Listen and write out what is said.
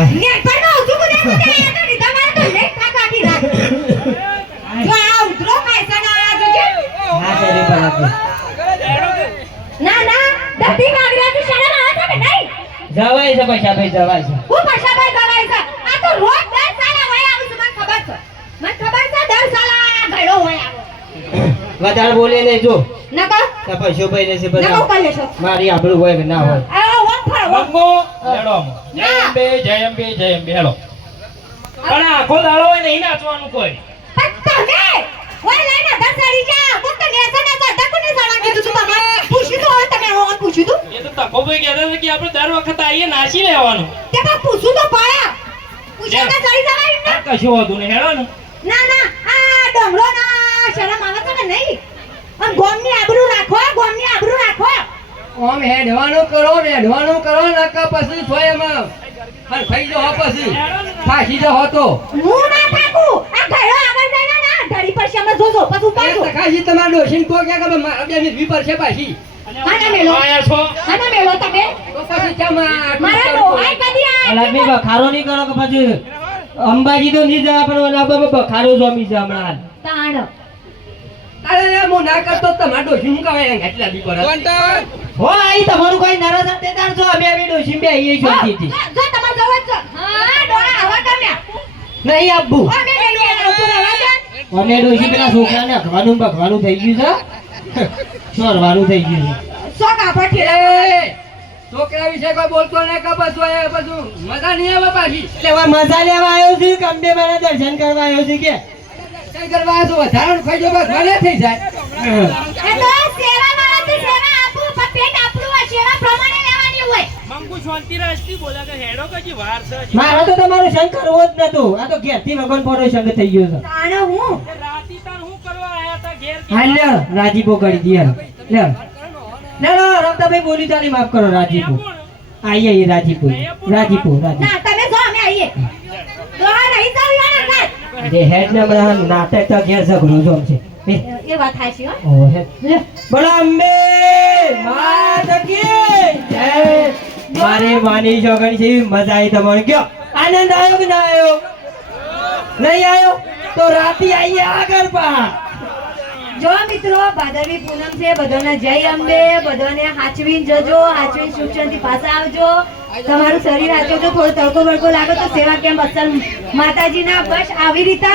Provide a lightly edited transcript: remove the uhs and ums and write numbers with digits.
ને પરનો ઉઠું કુદે કુદે આયા તો ની તમારે તો લે કાકાથી રાખ જો આ ઉતરો પૈસા ના આયા જોજે હા સરી બરાબર ના ના દતી કાગરા તું શરમ આવે છે કે નહીં જવાય છે પૈસા ભાઈ જવાય છે હું પૈસા ભાઈ ગવાય છે આ તો રોજ 10 સાલા હોય આવું છે મને ખબર છે 10 સાલા ગળો હોય આવો વધારે બોલે ને જો નકો તો પૈસો ભાઈ લેશે નકો બધા કર લેશો મારી આબરૂ હોય કે ના હોય આ વન ફળ મંગો હેડો જય અંબે હેડો પણ આખો દાડો હોય નહીં નાચવાનું કોઈ તમે ઓય લઈને દસડી જા મુક્ત નેસા નેસા ડકુને સાળા કીધું તું તમારે પૂછ્યું તો હોય તમે ઓન પૂછ્યું તું એ તો તકો ભાઈ કહેતા હતા કે આપણે દર વખત આવીએ નાચી લેવાનું તે પણ પૂછ્યું તો પાયા પૂછ્યું કે ચડી જવાય ને આ કશું હોતું નહીં હેડો ને ના ના આ ડમરો ના શરમ આવે છે કે નહીં અને ગોમની આબરૂ રાખો ઓમ હેડવાનું કરો નકા પછી સોયમાં અને ખાઈ જો પછી ફાસી જો હતો હું ના થાકું આ ઘરો આગળ જઈને ના ઢળી પર શમે જોજો પછી ઉપાડો કાજી તમાર ડોશીન તો કે મારા બે ની પર છે પાછી હાના મેલો આયા છો હાના મેલો તમે તો પછી ચમા મારા ડોહાઈ કદી આ લાગણી બખારો નહીં કરો કે પછી અંબાજી તો નહીં જાય પણ ઓલા બાબા બખારો જમી છે હમણાં તાણ અરે હું ના કરતો તમાર ડોશીન હું કહેવાય એટલા બી પર હો આઈ તમારું કોઈ નારાજ તે તાર જો અમે આવી ડોશી બે આઈએ છો દીધી જો તમાર જવો જ હા ડોળા આવા તમે નહીં આપવું અમે મેલો આવતો રહેવા દે અમે ડોશી પેલા છોકરાને ભગવાનું થઈ ગયું છે સોરવાનું થઈ ગયું છે સો કાપડ એ છોકરા વિશે કોઈ બોલતો નહીં કે બસ હોય બધું મજા નહીં આવે પાછી લેવા મજા લેવા આવ્યો છું કે અંબે માના દર્શન કરવા આવ્યો છું કે કઈ કરવા તો વધારણ ખાઈ જો બસ ભલે થઈ જાય એ તો સેવા વાળા તો સેવા આપું પણ પેટ આપણું આ સેવા પ્રમાણે લેવાની હોય મંગુ શાંતિ રાખતી બોલા કે હેડો કજી વાર છે મારો તો તમારો શંખ કરવો જ નતો આ તો ઘેરથી ભગવાન પોરો શંખ થઈ ગયો છે તાણ હું રાતી તાર હું કરવા આયા તા ઘેર હા લે રાજીપો કરી દે લે લે રમતાભાઈ બોલી તારી માફ કરો રાજીપો આઈએ રાજીપો ના તમે જો અમે આવીએ દોહા નહીં જાવ યાર કાટ જે હેડ ને બડા નાટક તો ઘેર ઝઘડો જોમ છે એ વાત થાય છે હો ઓ હે બોલા અંબે માત કી જય મારે માની જોગણી છે મજા આવી તમારે કયો આનંદ આવ્યો કે ના આવ્યો નહીં આવ્યો તો રાતી આઈએ આગળ પા જો મિત્રો ભાદરવી પૂનમ છે બધાને જય અંબે બધાને હાચવીને જજો હાચવીને સુખ શાંતિ પાછા આવજો તમારું શરીર હાચવજો થોડો તડકો બડકો લાગે તો સેવા કેમ્પ અસર માતાજીના બસ આવી રીતે